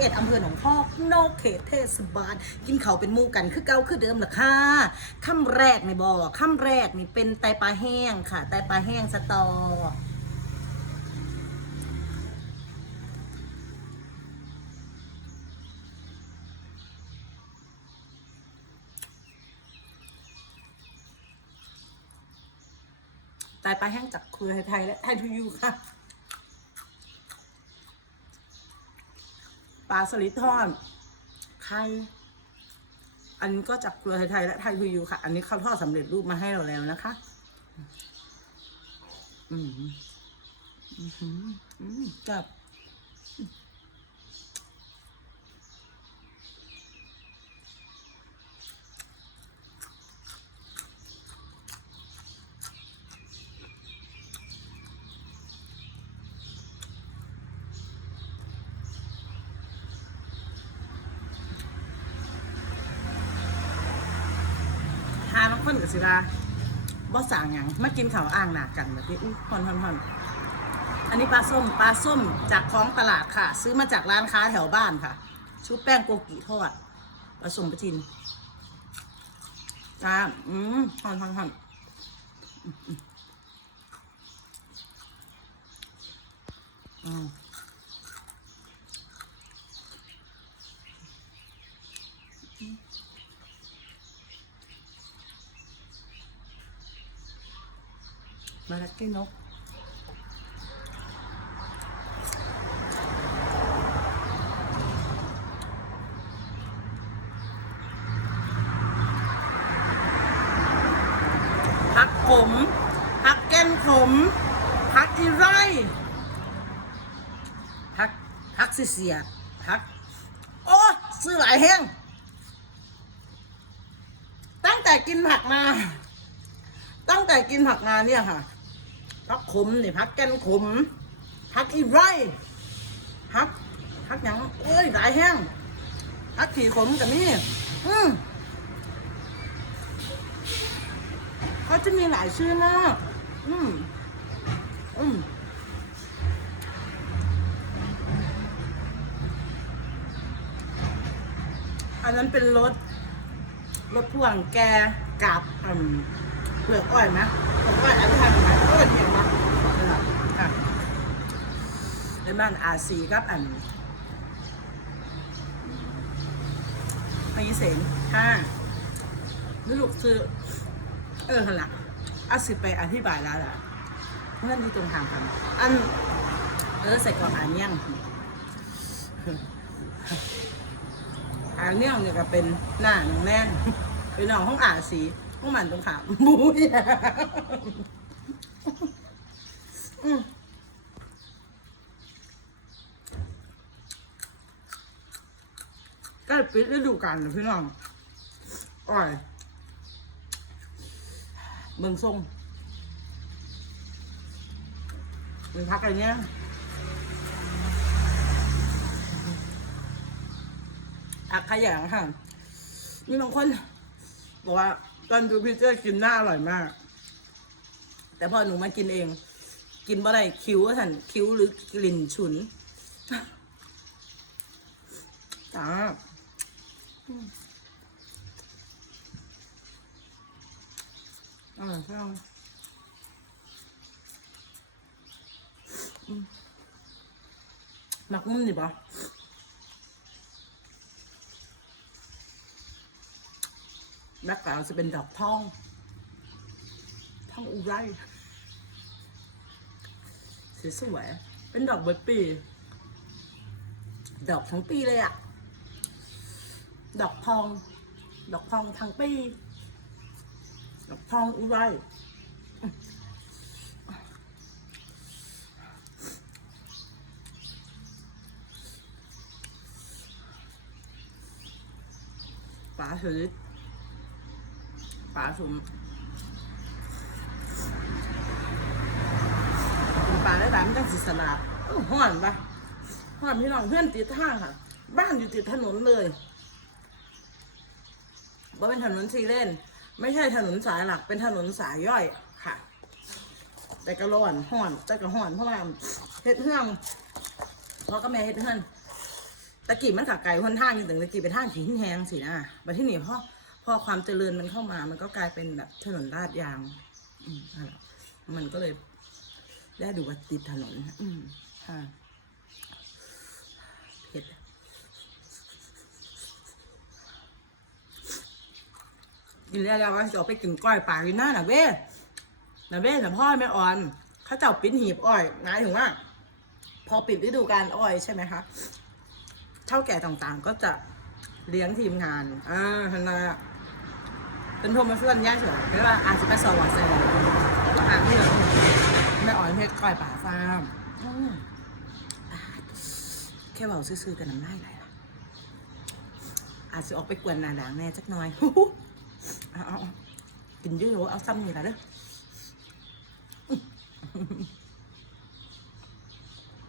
เอ็ดอำเภอหนองพอกนอกเขตเทศบาล กินเขาเป็นมู่กันคือเก่าคือเดิมล่ะค่ะค่ำแรกในบ่อค่ำแรกนี่เป็นไตปลาแห้งค่ะ ไตปลาแห้งสตอไตปลาแห้งจากครัวไทยและไทยทูยูค่ะ ปลาสลิดทอดไข่อันนี้ก็จากครัวไทยๆและไทยทูยูค่ะ อันนี้เขาทอดสำเร็จรูปมาให้เราแล้วนะคะ อืม อืมอืมกับ คนกับสิลาบ่สั่งหยังมากินข้าวอ่างหนากันแบบนี้อุ้ยฮอนฮอนฮอนอันนี้ปลาส้มปลาส้มจากท้องตลาดค่ะ ซื้อมาจากร้านค้าแถวบ้านค่ะ ชุบแป้งโกกิทอดปลาส้มปลาจินจ้าอืมฮอนฮอนฮอนอืม มาลักกี้นกพักผมพักแก้นผมพักอีไรพักพักเสียพัก โอ้ซื้อหลายแห้งตั้งแต่กินผักมา ตั้งแต่กินผักมาเนี่ยค่ะ พักขมนี่พักแกนขมพักอีไรพักพักหยังเอ้ยหลายแห้งพักขี่ขมกับนี่อืมเขาจะมีหลายชื่อมากอืมอืมอันนั้นเป็นรถรถพ่วงแกกับเปลือกอ้อยนะผมว่าอันทางไหนก็เห็นนะค่ะ เป็นบ้านอาซีกับอันพีเสงห้าไม่ลูกซื้อเออหันหลังอาสิไปอธิบายแล้วล่ะเพื่อนที่ตรงทางกัน อัน เออใส่กรอบอ่านเนียงอ่านเนี่ยงเนี่ยก็เป็นหน้าหนองแน่นเป็นหนองห้องอ่าสีห้องหมันตรงขามบุ้ยอืม ก็ปิดฤดูกาลนะพี่น้องอ่อยเมืองทรงเป็นพักอะไรเนี้ยพักขยงค่ะมีบางคนบอกว่าตอนดูพิเจอร์กินหน้าอร่อยมาก แต่พอหนูมากินเอง กินบ่ได้คิ้วท่านคิ้วหรือกลิ่นฉุนจ้า อ่าใช่อืมหมักมุ้มดิปะแบ็กกราวจะเป็นดอกทองทองอุไรสวยๆเป็นดอกเบิร์ปี ดอกทั้งปีเลยอะ ดอกทอง ดอกทองทั้งปี ดอกทองอุไรปลาสลิดปลาสุ่มกินปลาได้หลายมันจังสิสลัดอื้อห่อนปะห่อนพี่น้องเพื่อนติดทางค่ะ บ้านอยู่ติดถนนเลย ว่าเป็นถนนซีเลนไม่ใช่ถนนสายหลักเป็นถนนสายย่อยค่ะ แต่ก็ร้อนห่อนแต่ก็ห่อนเพราะว่าเฮ็ดเฮืองเพราะก็แม่เฮ็ดเฮือนตะกี้มันขาไกลคนทางอยู่ถึงตะกี้เป็นทางหินแหงสินะมาที่นี่พอพอความเจริญมันเข้ามา มันก็กลายเป็นแบบถนนลาดยางมันแหละมันก็เลยได้ดูว่าติดถนน อืมค่ะเผ็ด กินแล้วแล้วก็จะเอาไปกินก้อยปลากินหน้าหน่ะเว้น่ะเว้น่ะพ่อแม่อ่อนเขาเจ้าปิ้นหีบอ้อยหมายถึงว่า พอปิดฤดูกาลอ้อยใช่ไหมคะเท่าแก่ต่างๆ ก็จะเลี้ยงทีมงานอ่าทางนั้นอะเป็นโทรมาเพื่อนย่าเฉยไม่ว่าอาจจะไปสวัสดิ์ใส่หางที่เราแม่อ่อยเพชรก้อยป่าฟาร์มแค่เบาซื่อๆกันน้ำลายไหลละอาจจะออกไปกวนนาด่างแน่จักน่อย เอาเอาเอากิ